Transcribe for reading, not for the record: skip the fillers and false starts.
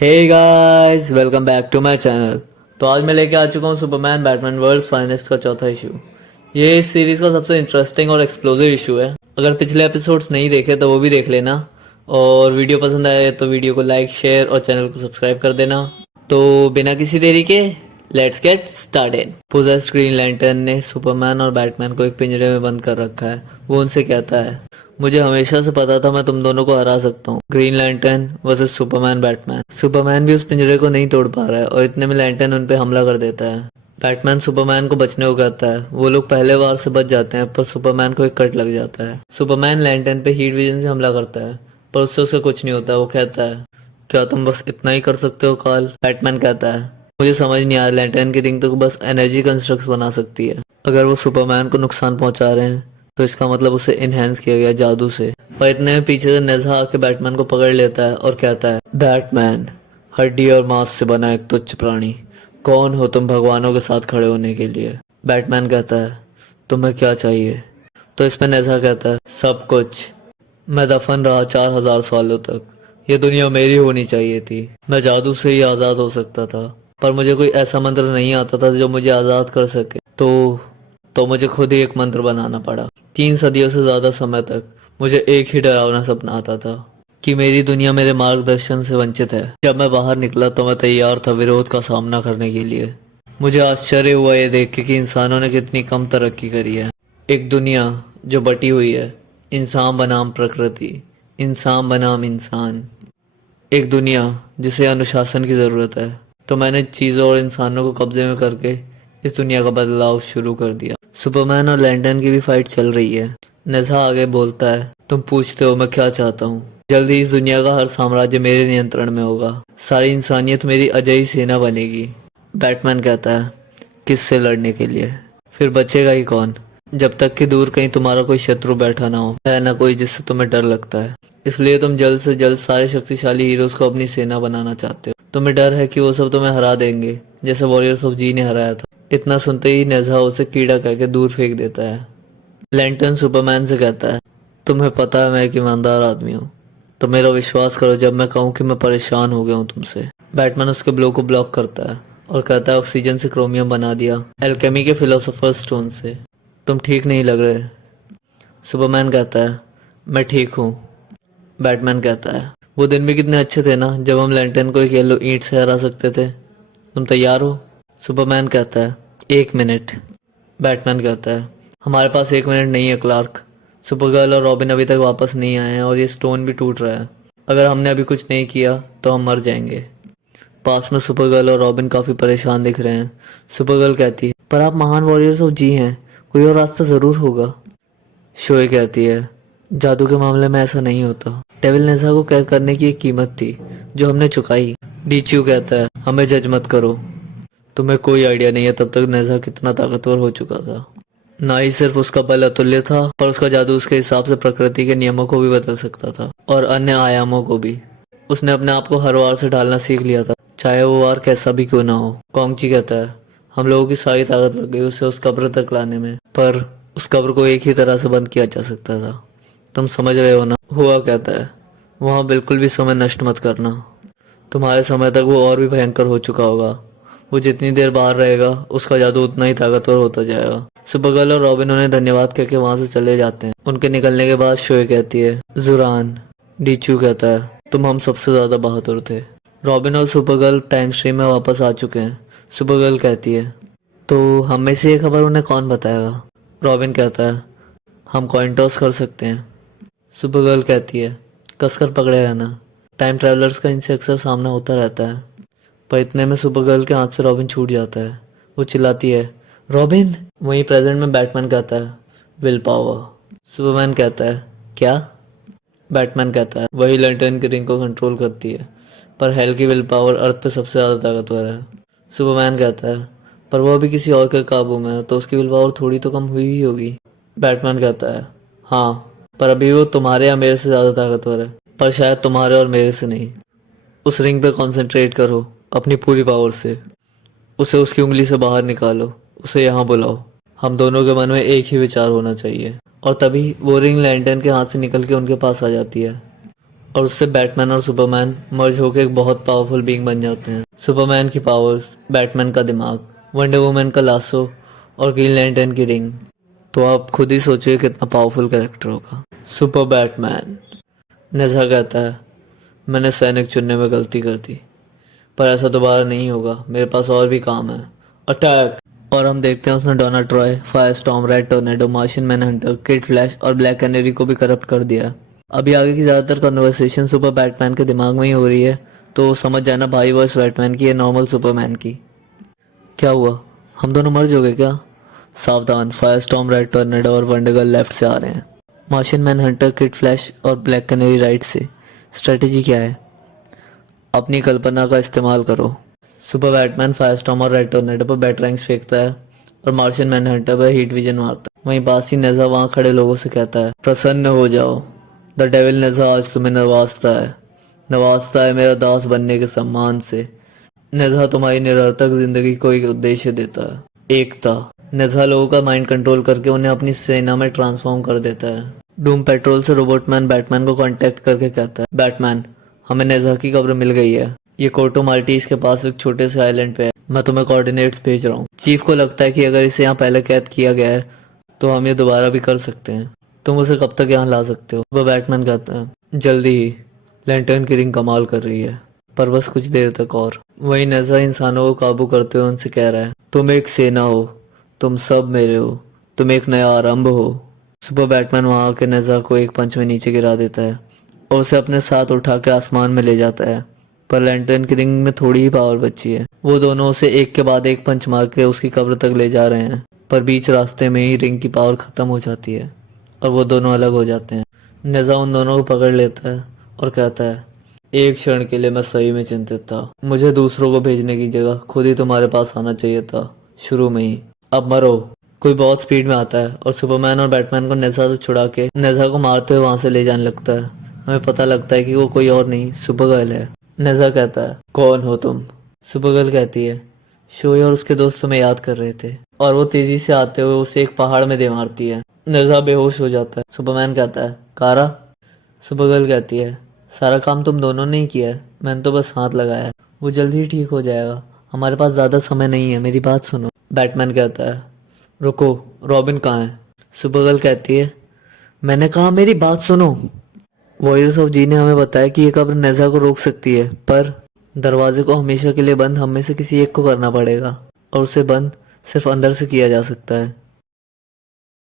Hey guys, welcome back to my channel. तो आज मैं लेके आ चुका हूँ सुपरमैन बैटमैन वर्ल्ड्स फाइनेस्ट का चौथा इशू। ये इस सीरीज का सबसे इंटरेस्टिंग और एक्सप्लोसिव इशू है। अगर पिछले एपिसोड्स नहीं देखे तो वो भी देख लेना, और वीडियो पसंद आए तो वीडियो को लाइक, शेयर और चैनल को सब्सक्राइब कर देना। तो बिना किसी देरी के let's get started. Possessed green lantern ने सुपरमैन और बैटमैन को एक पिंजरे में बंद कर रखा है। वो उनसे कहता है, मुझे हमेशा से पता था मैं तुम दोनों को हरा सकता हूँ। Green lantern versus Superman Batman. Superman भी उस पिंजरे को नहीं तोड़ पा रहा है और इतने में लैंटर्न उन पे हमला कर देता है। बैटमैन सुपरमैन को बचने को कहता है। वो लोग पहले वार से बच जाते हैं, पर सुपरमैन को एक कट लग जाता है। सुपरमैन लैंटर्न पे हीट विजन से हमला करता है, पर उससे उसे कुछ नहीं होता। वो कहता है, क्या तुम बस इतना ही कर सकते हो कार्ल? बैटमैन कहता है, मुझे समझ नहीं आ रहा, लैंटर्न की रिंग तो बस एनर्जी कंस्ट्रक्ट्स बना सकती है। अगर वो सुपरमैन को नुकसान पहुंचा रहे हैं तो इसका मतलब उसे इनहेंस किया गया जादू से। पर इतने में पीछे से नेज़ा आके बैटमैन को पकड़ लेता है और कहता है, बैटमैन, हड्डी और मांस से बना एक तुच्छ प्राणी, कौन हो तुम भगवानों के साथ खड़े होने के लिए? बैटमैन कहता है, तुम्हें क्या चाहिए? तो इसमें नेज़ा कहता है, सब कुछ। मैं दफन रहा 4000 सालों तक। ये दुनिया मेरी होनी चाहिए थी। मैं जादू से ही आज़ाद हो सकता था, पर मुझे कोई ऐसा मंत्र नहीं आता था जो मुझे आज़ाद कर सके। तो मुझे खुद ही एक मंत्र बनाना पड़ा। 3 सदियों से ज्यादा समय तक मुझे एक ही डरावना सपना आता था कि मेरी दुनिया मेरे मार्गदर्शन से वंचित है। जब मैं बाहर निकला तो मैं तैयार था विरोध का सामना करने के लिए। मुझे आश्चर्य हुआ ये देख के कि इंसानों ने कितनी कम तरक्की करी है। एक दुनिया जो बटी हुई है, इंसान बनाम प्रकृति, इंसान बनाम इंसान। एक दुनिया जिसे अनुशासन की जरूरत है। तो मैंने चीजों और इंसानों को कब्जे में करके इस दुनिया का बदलाव शुरू कर दिया। सुपरमैन और लैंटर्न की भी फाइट चल रही है। नेज़ा आगे बोलता है, तुम पूछते हो मैं क्या चाहता हूँ। जल्दी इस दुनिया का हर साम्राज्य मेरे नियंत्रण में होगा। सारी इंसानियत मेरी अजयी सेना बनेगी। बैटमैन कहता है, किससे लड़ने के लिए? फिर बचेगा ही कौन, जब तक कि दूर कहीं तुम्हारा कोई शत्रु बैठा ना हो, है ना कोई जिससे तुम्हें डर लगता है। इसलिए तुम जल्द से जल्द सारे शक्तिशाली हीरोज को अपनी सेना बनाना चाहते हो। तुम्हें डर है कि वो सब तुम्हें हरा देंगे, जैसे वॉरियर्स ऑफ जी ने हराया था। इतना सुनते ही नेज़ा उसे कीड़ा कह के दूर फेंक देता है। लैंटर्न सुपरमैन से कहता है, तुम्हें पता है मैं एक ईमानदार आदमी हूँ, तो मेरा विश्वास करो जब मैं कहूँ कि मैं परेशान हो गया हूँ तुमसे। बैटमैन उसके ब्लो को ब्लॉक करता है और कहता है, ऑक्सीजन से क्रोमियम बना दिया, एल्केमी के फिलोसोफर स्टोन से। तुम ठीक नहीं लग रहे। सुपरमैन कहता है, मैं ठीक हूँ। बैटमैन कहता है, वो दिन भी कितने अच्छे थे ना जब हम लैंटर्न को एक येलो ईंट से हरा सकते थे। तुम तैयार हो? सुपरमैन कहता है, 1 मिनट। बैटमैन कहता है, हमारे पास 1 मिनट नहीं है क्लार्क। सुपरगर्ल और रॉबिन अभी तक वापस नहीं आए हैं और ये स्टोन भी टूट रहा है। अगर हमने अभी कुछ नहीं किया तो हम मर जाएंगे। पास में सुपरगर्ल और रॉबिन काफी परेशान दिख रहे हैं। सुपरगर्ल कहती है, पर आप महान वॉरियर्स ऑफ जी हैं, कोई और रास्ता जरूर होगा। शोए कहती है, जादू के मामले में ऐसा नहीं होता। डेविल नेज़ा को कैद करने की एक कीमत थी जो हमने चुकाई। डीच्यू कहता है, हमें जज मत करो। तुम्हें कोई आइडिया नहीं है तब तक नेज़ा कितना ताकतवर हो चुका था। ना ही सिर्फ उसका बल अतुल्य था, पर उसका जादू उसके हिसाब से प्रकृति के नियमों को भी बदल सकता था और अन्य आयामों को भी। उसने अपने आप को हर वार से ढालना सीख लिया था, चाहे वो वार कैसा भी क्यों ना हो। कॉन्गची कहता है, हम लोगों की सारी ताकत लग गई उसे उस कब्र तक लाने में, पर उस कब्र को एक ही तरह से बंद किया जा सकता था। तुम समझ रहे हो ना? हुआ कहता है, वहां बिल्कुल भी समय नष्ट मत करना। तुम्हारे समय तक वो और भी भयंकर हो चुका होगा। वो जितनी देर बाहर रहेगा उसका जादू उतना ही ताकतवर होता जाएगा। सुपरगर्ल और रॉबिन उन्हें धन्यवाद कहकर वहां से चले जाते हैं। उनके निकलने के बाद शोए कहती है, जुरान। डीचू कहता है, तुम हम सबसे ज्यादा बहादुर थे। रॉबिन और सुपरगर्ल टाइम स्ट्रीम में वापस आ चुके हैं। सुपरगर्ल कहती है, तो हम में से ये खबर उन्हें कौन बताएगा? रॉबिन कहता है, हम कॉइन टॉस कर सकते हैं। सुपरगर्ल कहती है, कसकर पकड़े रहना, टाइम ट्रैवलर्स का इनसे अक्सर सामना होता रहता है। पर इतने में सुपरगर्ल के हाथ से रॉबिन छूट जाता है। वो चिल्लाती है, रॉबिन। वहीं प्रेजेंट में बैटमैन कहता है, विल पावर। सुपरमैन कहता है, क्या? बैटमैन कहता है, वही लैंटर्न की रिंग को कंट्रोल करती है, पर हेल की विल पावर अर्थ पे सबसे ज्यादा ताकतवर है। सुपरमैन कहता है, पर वो अभी किसी और के काबू में है, तो उसकी विल पावर थोड़ी तो कम हुई ही होगी। बैटमैन कहता है, हाँ, पर अभी वो तुम्हारे या मेरे से ज्यादा ताकतवर है, पर शायद तुम्हारे और मेरे से नहीं। उस रिंग पे कंसंट्रेट करो अपनी पूरी पावर से। उसे उसकी उंगली से बाहर निकालो, उसे यहाँ बुलाओ। हम दोनों के मन में एक ही विचार होना चाहिए। और तभी वो रिंग लैंटर्न के हाथ से निकल के उनके पास आ जाती है। और उससे बैटमैन और सुपरमैन मर्ज होकर एक बहुत पावरफुल बीइंग बन जाते हैं। सुपरमैन की पावर्स, बैटमैन का दिमाग, वंडर वुमन का लासो और ग्रीन लैंटर्न की रिंग। तो आप खुद ही सोचिए कितना पावरफुल कैरेक्टर होगा। Super Batman. नेज़ा कहता है, मैंने सैनिक चुनने में गलती कर दी, पर ऐसा दोबारा नहीं होगा, मेरे पास और भी काम है। अटैक। और हम देखते हैं उसने Donna Troy, Firestorm, Red Tornado, Martian Manhunter, Kid Flash और ब्लैक कैनेरी को भी करप्ट कर दिया। अभी आगे की ज़्यादातर कन्वर्सेशन सुपर बैटमैन के दिमाग में ही हो रही है, तो समझ जाना भाई वर्स बैटमैन की है नॉर्मल सुपरमैन की। क्या हुआ, हम दोनों मर्ज हो गए क्या? सावधान, फायर स्टॉर्म, रेड टोर्नेडो और वंडरगर्ल लेफ्ट से आ रहे हैं। मार्शियन मैनहंटर, किड फ्लैश और ब्लैक कैनेरी राइट से। स्ट्रेटेजी क्या है? अपनी कल्पना का इस्तेमाल करो। सुपर बैटमैन फायर स्टॉर्म और रेड टोर्नेडो पर बैटरैंक्स फेंकता है और मार्शियन मैनहंटर पर हीट विजन मारता है। वहीं बासी नेज़ा वहां खड़े लोगों से कहता है, प्रसन्न हो जाओ, द डेविल नेज़ा आज तुम्हें नवाजता है मेरा दास बनने के सम्मान से। नेज़ा तुम्हारी निरर्थक जिंदगी को एक उद्देश्य देता है, एकता। नेज़ा लोगों का माइंड कंट्रोल करके उन्हें अपनी सेना में ट्रांसफॉर्म कर देता है। डूम पेट्रोल से रोबोटमैन बैटमैन को कांटेक्ट करके कहता है, बैटमैन, हमें नेज़ा की कब्र मिल गई है, ये कोर्टो माल्टीज के पास एक छोटे से आइलैंड पे है, मैं तुम्हें कोऑर्डिनेट्स भेज रहा हूँ। चीफ को लगता है कि अगर इसे यहाँ पहले कैद किया गया है तो हम ये दोबारा भी कर सकते हैं, तुम उसे कब तक यहाँ ला सकते हो? वह बैटमैन कहता है, जल्दी ही, लैंटर्न की रिंग कमाल कर रही है, पर बस कुछ देर तक और। वही नेज़ा इंसानों को काबू करते हुए उनसे कह रहा है, तुम एक सेना हो, तुम सब मेरे हो, तुम एक नया आरंभ हो। सुपर बैटमैन वहां आके नेज़ा को एक पंच में नीचे गिरा देता है और उसे अपने साथ उठा के आसमान में ले जाता है, पर लैंटर्न की रिंग में थोड़ी ही पावर बची है। वो दोनों उसे एक के बाद एक पंच मार के उसकी कब्र तक ले जा रहे हैं, पर बीच रास्ते में ही रिंग की पावर खत्म हो जाती है और वो दोनों अलग हो जाते हैं। नेज़ा उन दोनों को पकड़ लेता है और कहता है, एक क्षण के लिए मैं सही में चिंतित था, मुझे दूसरों को भेजने की जगह खुद ही तुम्हारे पास आना चाहिए था शुरू में ही, अब मरो। कोई बहुत स्पीड में आता है और सुपरमैन और बैटमैन को नेज़ा से छुड़ा के नेज़ा को मारते हुए वहां से ले जाने लगता है। हमें पता लगता है कि वो कोई और नहीं, सुपरगर्ल है। नेज़ा कहता है, कौन हो तुम? सुपरगर्ल कहती है, शोए और उसके दोस्त तुम्हें याद कर रहे थे, और वो तेजी से आते हुए उसे एक पहाड़ में दे मारती है। नेज़ा बेहोश हो जाता है। सुपरमैन कहता है, कारा? सुपरगर्ल कहती है, सारा काम तुम दोनों ने ही किया है, मैंने तो बस हाथ लगाया है, वो जल्दी ही ठीक हो जाएगा, हमारे पास ज्यादा समय नहीं है, मेरी बात सुनो। बैटमैन कहता है, रुको, रॉबिन कहाँ है? सुपरगर्ल कहती है, मैंने कहा मेरी बात सुनो। वॉरियर्स ऑफ जी ने हमें बताया कि ये कब्र नेज़ा को रोक सकती है, पर दरवाजे को हमेशा के लिए बंद हम में से किसी एक को करना पड़ेगा, और उसे बंद सिर्फ अंदर से किया जा सकता है।